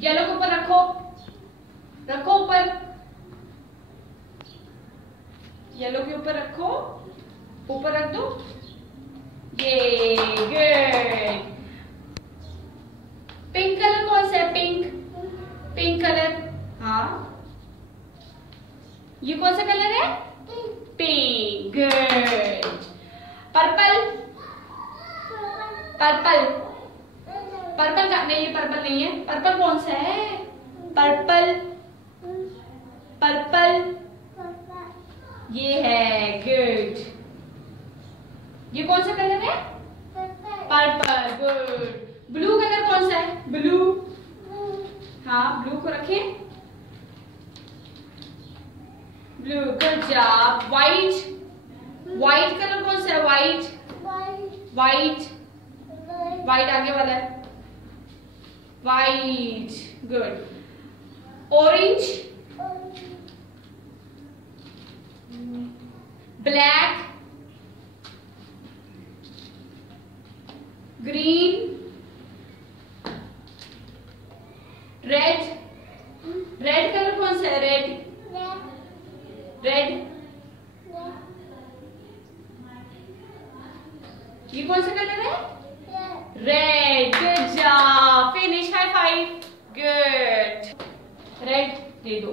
Yellow के ऊपर रखो, रखो ऊपर, येलो के ऊपर रखो, ऊपर रख दो, ये गुड। पिंक कलर कौन सा है? पिंक, पिंक कलर, हाँ ये कौन सा कलर है? Pink, good. Purple, purple, purple का नहीं, ये पर्पल नहीं है। पर्पल कौन सा है? पर्पल, पर्पल ये है, गुड। ये कौन सा कलर है? Purple, good. ब्लू कलर कौन सा है? ब्लू, हाँ ब्लू को रखें, blue, good job. White, white colour कौन सा है? व्हाइट, व्हाइट, व्हाइट आगे वाला है, white, good. Orange, black, green, red, red colour कौन सा है? रेड, रेड, ये कौन सा कलर है? Red, good job, finish, high five, good. Red दे दो,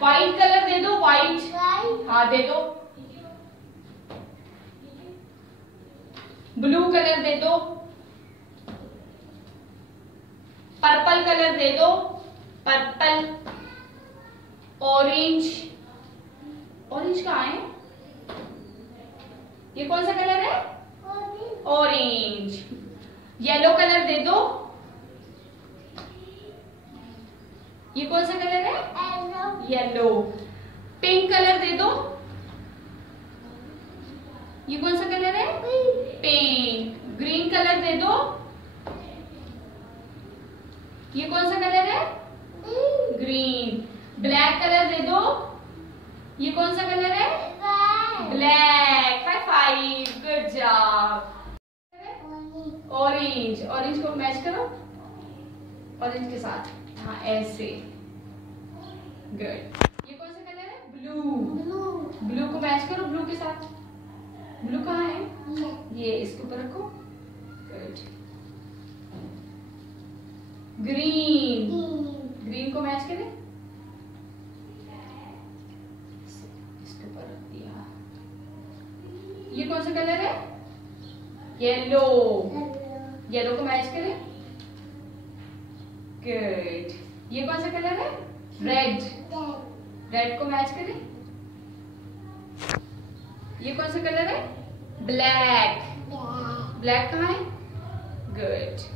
व्हाइट कलर दे दो, व्हाइट, हाँ दे दो। ब्लू कलर दे दो, पर्पल कलर दे दो, पर्पल। ऑरेंज, ऑरेंज कहाँ है? ये कौन सा कलर है? ऑरेंज। येलो कलर दे दो, ये कौन सा कलर है? येलो। पिंक कलर दे दो, ये कौन सा कलर है? पिंक। ग्रीन कलर दे दो, ये कौन सा कलर है? ग्रीन। ब्लैक कलर दे दो, ये कौन सा कलर है? Black, high five, good job. Orange, orange को मैच करो, ऑरेंज के साथ, हाँ ऐसे, गुड। ये कौन सा कलर है? ब्लू, ब्लू को मैच करो ब्लू के साथ। ब्लू कहाँ है? ये इसके ऊपर रखो, गुड। ग्रीन, ग्रीन को मैच करें, इसके ऊपर रख दिया। ये कौन सा कलर है? येलो, येलो को मैच करें, गुड। ये कौन सा कलर है? रेड, रेड को मैच करें। ये कौन सा कलर है? ब्लैक, ब्लैक कहाँ है? गुड।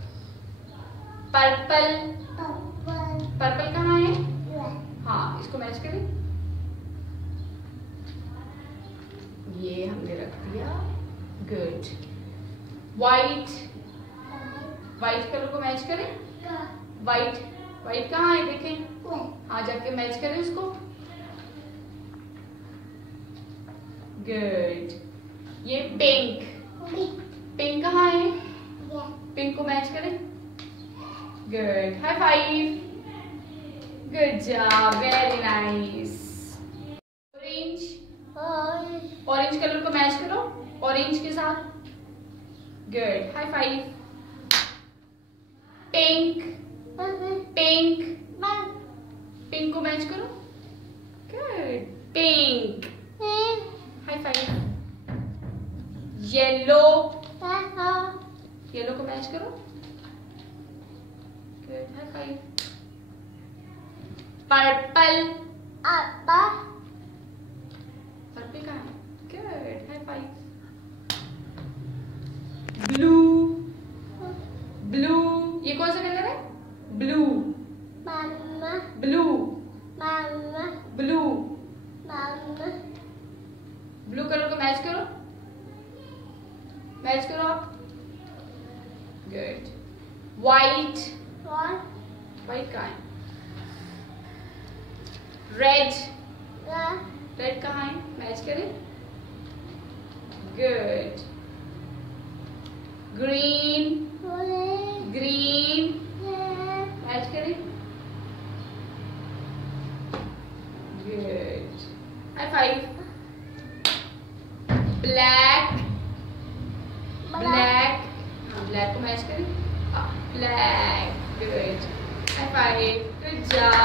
पर्पल, पर्पल कहाँ है? हाँ इसको मैच करें, ये हमने रख दिया, गुड। व्हाइट, व्हाइट कलर को मैच करें, व्हाइट, व्हाइट कहाँ है देखें, हाँ जाके मैच करें उसको, गुड। ये पिंक, पिंक कहाँ है? पिंक को मैच करें, good, high five, good job, very nice. Orange, orange colour को मैच करो ऑरेंज के साथ, good, high five. Pink, pink, pink को मैच करो, good, pink, high five. Yellow, yellow को मैच करो, good, high five. Purple, purple कहाँ है? Good, high five. Blue, blue, ये कौन सा कलर है? Blue, blue, blue, blue colour को मैच करो, मैच करो आप, गुड। व्हाइट, व्हाइट कहाँ है? रेड, रेड कहाँ है? मैच करें, good. Green, green, High five. Black. Black. Black को मैच करें. Black. Good. High five. Good job.